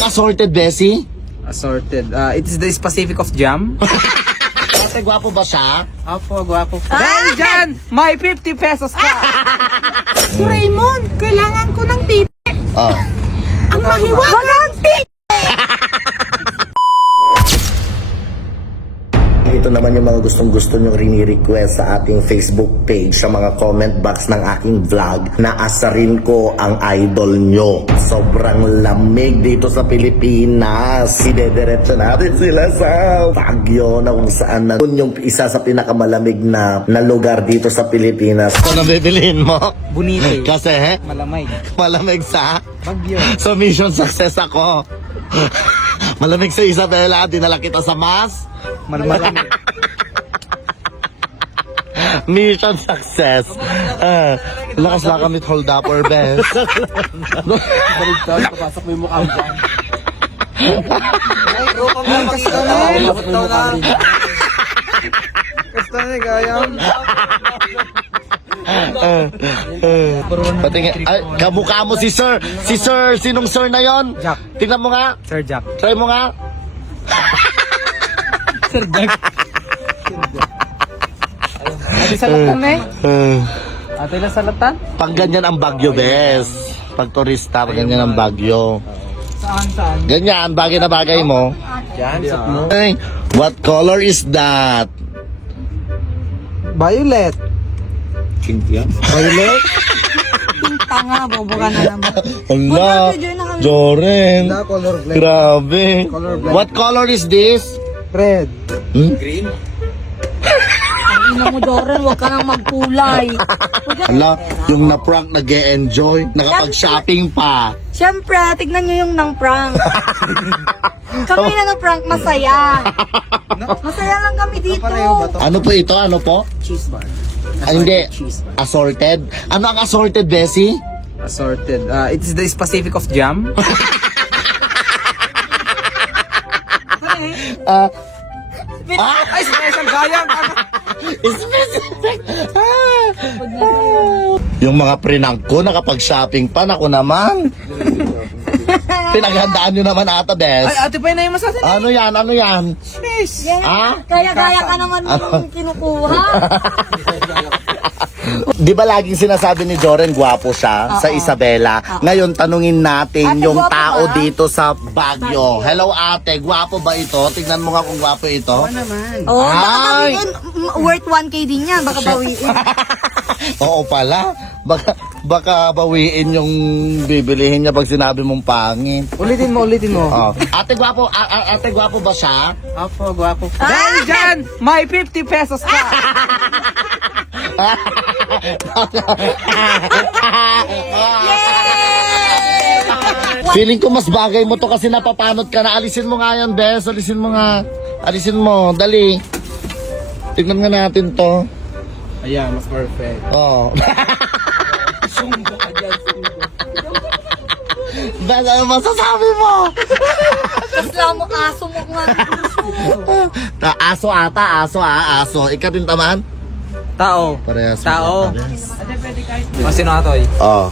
ang assorted, Bessie? Assorted. It is the specific of jam. Ate, gwapo ba siya? Apo, gwapo. Dahil dyan, may 50 pesos ka. Raymond, kailangan ko ng tip. Oh. Ang mahiwa. Walang tip. Ito naman yung mga gustong-gusto nyong rini-request sa ating Facebook page sa mga comment box ng aking vlog na asarin ko ang idol nyo. Sobrang lamig dito sa Pilipinas. Idediretso natin sila sa Baguio na kung saan na yung isa sa pinakamalamig na lugar dito sa Pilipinas. Ano bibiliin mo? Bonito. Kasi Malamay. malamig sa Bagyo. so mission success ako. Malamig sa Isabela, dinala kita sa mas. Malamay. Mission success. Lakas lang kami hold up or best. Baligtad, papasok mo yung mukha mo dyan. Ay, rupang lang kasi na. Buktaw na. Gusto na ni Gayam. Patingin, ay, kamukha mo si Sir. Si Sir, sinong Sir na yon? Jack. Tingnan mo nga. Sir Jack. Try mo nga. Sir Jack. Ate salatan na eh. Ate na salatan? Pag ganyan ang Baguio, bes. Pag turista, pag ganyan ang Baguio. Saan? Ganyan, bagay na bagay mo. Yan, sat mo. Ay, what color is that? Violet. Violet? Tanga, bobo ka na naman. Ala, Joren. Wala, color black. Grabe. Color black. What color is this? Red. Hmm? Ang ina mo, Doren, huwag ka nang magkulay. Ala, yung na-prank nag-e-enjoy, nakapag-shopping pa. Siyempre, tignan nyo yung nang prank. Kami na ng prank, masaya. Masaya lang kami dito. Pareho ba to? Ano po ito? Ano po? Cheese bar. Ah, hindi. Assorted? Ano ang assorted, Bessie? Assorted. It is the specific of jam. Ay, special Gayam. Specific! Yung mga prinang ko, nakapag-shopping pa, naku naman. Pinaghandaan nyo naman ata, Bes. Ay, ate pa yun na yung masasin. Ano yan? Ano yan? Cheese. Yan, Ah? Kaya-kaya ka naman yung kinukuha. Di ba laging sinasabi ni Joren, gwapo siya sa Isabela? Ngayon, tanungin natin Ate, yung gwapo tao ba? dito sa Baguio. Hello, ate. Gwapo ba ito? Tignan mo nga kung gwapo ito. Naman. Oo, baka Ay! bawiin. Worth 1K din yan, baka bawiin. Oo pala. Baka bawiin yung bibilihin niya pag sinabi mong pangit. Ulitin mo. Oh. Ate, gwapo ba siya? Apo, gwapo. Dahil dyan, may 50 pesos ka. Feeling ko mas bagay mo to kasi napapanot ka na. Alisin mo nga yan, Bes. Alisin mo nga. Alisin mo. Dali. Tignan nga natin to. Ayan, mas perfect. Oh. Sumbo ka dyan, sumbo. Bes, ano masasabi mo? Kasla mo, aso mo nga. Aso ata, aso. Ikaw din taman? Tao. Parehas. Tao. O, sino ka, Toy? Oh.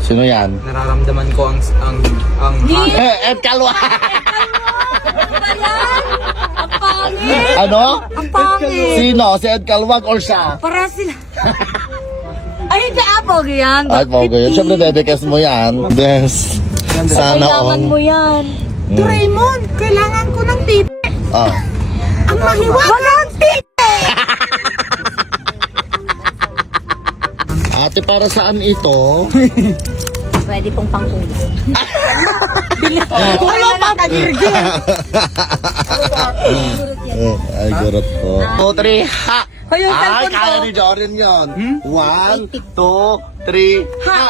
Sino yan? Nararamdaman ko ang Ed Calwa. Ano ba yan? Ang pangit. Ano? Ang pangit. Sino? Si Ed Calwag or siya? Para sila. Ay, hindi apog yan. Ay, pogo yun. Siyempre, bebekes mo yan. Bes. Sana Kailangan mo all. yan. Raymond, kailangan ko ng tip. Oh. Ang mahiwa. Walang tip. Ate, para saan ito? Pwede pong pangkulis. Wala pa kagirgin. Ay, gurot po. 2, 3, ha! Hoy, yung Ay, cellphone kaya ko. ni Jordan yun. 1, 2, 3, ha!